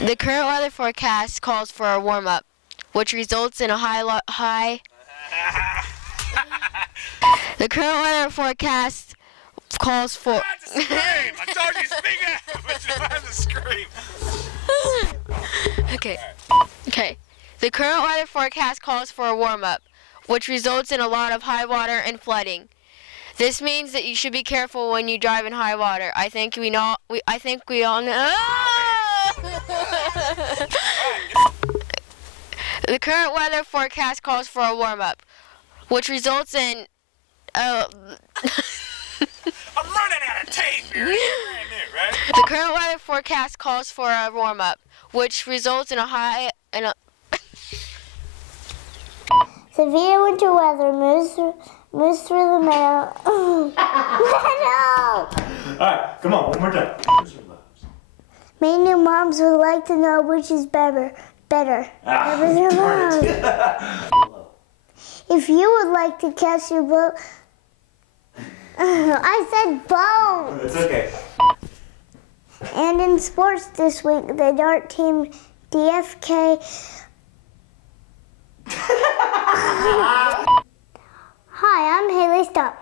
The current weather forecast calls for a warm-up, which results in a high. The current weather forecast calls for. I have to scream! I told you speak up, but you have to scream. Okay. The current weather forecast calls for a warm-up, which results in a lot of high water and flooding. This means that you should be careful when you drive in high water. I think we all know. The current weather forecast calls for a warm-up, which results in. I'm running out of tape here. You're brand new, right? The current weather forecast calls for a warm-up, which results in a high. Severe winter weather moves through the meadow. Alright, come on, one more time. Many new moms would like to know which is better. Better than love. If you would like to catch your boat, I said boat. It's okay. And in sports this week, the dart team DFK. Hi, I'm Haley Stubb.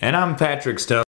And I'm Patrick Stubb.